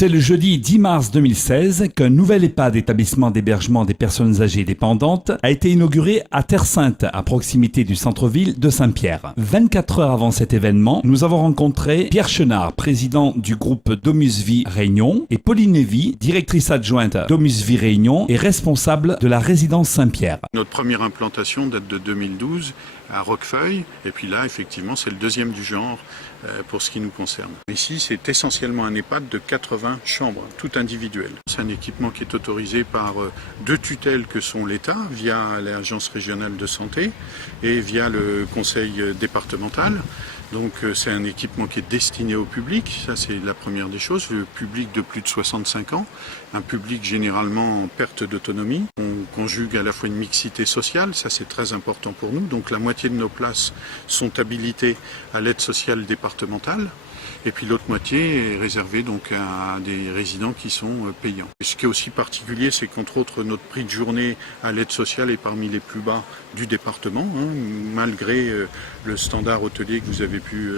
C'est le jeudi 10 mars 2016 qu'un nouvel EHPAD, établissement d'hébergement des personnes âgées dépendantes, a été inauguré à Terre-Sainte, à proximité du centre-ville de Saint-Pierre. 24 heures avant cet événement, nous avons rencontré Pierre Chenard, président du groupe Domus Vie Réunion, et Pauline Lévy, directrice adjointe Domus Vie Réunion et responsable de la résidence Saint-Pierre. Notre première implantation date de 2012 à Roquefeuille, et puis là, effectivement, c'est le deuxième du genre pour ce qui nous concerne. Ici, c'est essentiellement un EHPAD de 80 chambres, tout individuelles. C'est un équipement qui est autorisé par deux tutelles que sont l'État, via l'Agence régionale de santé et via le conseil départemental. Donc c'est un équipement qui est destiné au public, ça c'est la première des choses, le public de plus de 65 ans, un public généralement en perte d'autonomie. On conjugue à la fois une mixité sociale, ça c'est très important pour nous, donc la moitié de nos places sont habilitées à l'aide sociale départementale. Et puis l'autre moitié est réservée donc à des résidents qui sont payants. Et ce qui est aussi particulier, c'est qu'entre autres, notre prix de journée à l'aide sociale est parmi les plus bas du département, malgré le standard hôtelier que vous avez pu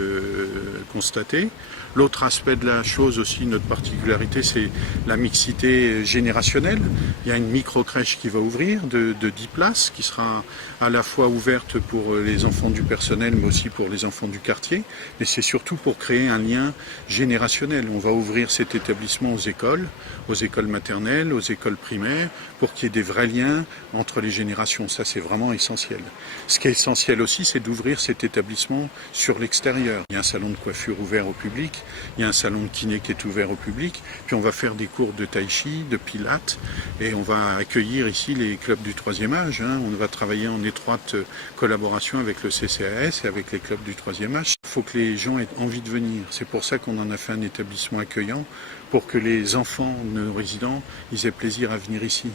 constater. L'autre aspect de la chose aussi, notre particularité, c'est la mixité générationnelle. Il y a une micro-crèche qui va ouvrir de 10 places, qui sera à la fois ouverte pour les enfants du personnel, mais aussi pour les enfants du quartier. Et c'est surtout pour créer un lien générationnel. On va ouvrir cet établissement aux écoles maternelles, aux écoles primaires, pour qu'il y ait des vrais liens entre les générations. Ça, c'est vraiment essentiel. Ce qui est essentiel aussi, c'est d'ouvrir cet établissement sur l'extérieur. Il y a un salon de coiffure ouvert au public, il y a un salon de kiné qui est ouvert au public, puis on va faire des cours de tai chi, de pilates, et on va accueillir ici les clubs du troisième âge. On va travailler en étroite collaboration avec le CCAS et avec les clubs du troisième âge. Il faut que les gens aient envie de venir. C'est pour ça qu'on en a fait un établissement accueillant, pour que les enfants de nos résidents ils aient plaisir à venir ici.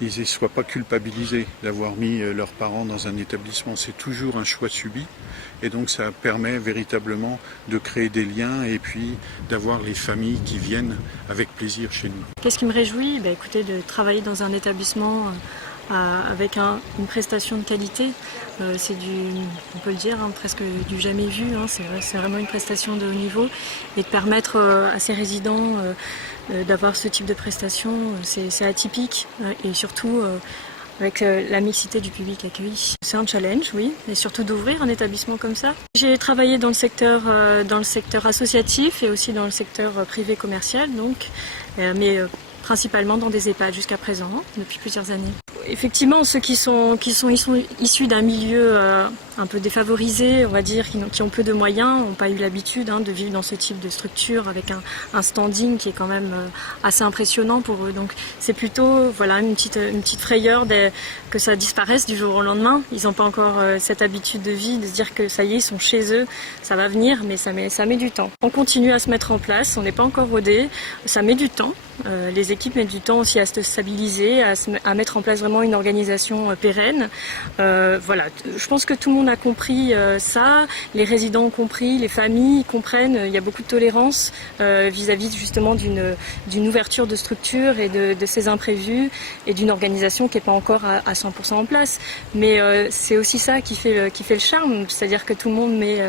Ils ne soient pas culpabilisés d'avoir mis leurs parents dans un établissement. C'est toujours un choix subi. Et donc ça permet véritablement de créer des liens et puis d'avoir les familles qui viennent avec plaisir chez nous. Qu'est-ce qui me réjouit ? Écoutez, de travailler dans un établissement avec une prestation de qualité. C'est on peut le dire, presque du jamais vu. C'est vraiment une prestation de haut niveau. Et de permettre à ces résidents d'avoir ce type de prestation, c'est atypique. Et surtout avec la mixité du public accueilli. C'est un challenge, oui, et surtout d'ouvrir un établissement comme ça. J'ai travaillé dans le secteur associatif et aussi dans le secteur privé commercial, mais principalement dans des EHPAD jusqu'à présent, depuis plusieurs années. Effectivement, ceux qui sont issus d'un milieu un peu défavorisé, on va dire, qui ont peu de moyens, n'ont pas eu l'habitude de vivre dans ce type de structure avec un standing qui est quand même assez impressionnant pour eux. Donc c'est plutôt une petite frayeur que ça disparaisse du jour au lendemain. Ils n'ont pas encore cette habitude de vie, de se dire que ça y est, ils sont chez eux, ça va venir, mais ça met du temps. On continue à se mettre en place, on n'est pas encore rodé, ça met du temps. Les équipes mettent du temps aussi à se stabiliser, à mettre en place vraiment une organisation pérenne. Je pense que tout le monde a compris ça, les résidents ont compris, les familles comprennent, il y a beaucoup de tolérance vis-à-vis justement d'une ouverture de structure et de ces imprévus et d'une organisation qui n'est pas encore à 100% en place. Mais c'est aussi ça qui fait le charme, c'est-à-dire que tout le monde met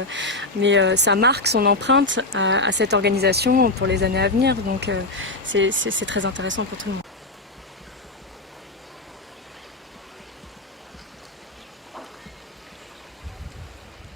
sa marque, son empreinte à cette organisation pour les années à venir. Donc c'est très intéressant pour tout le monde.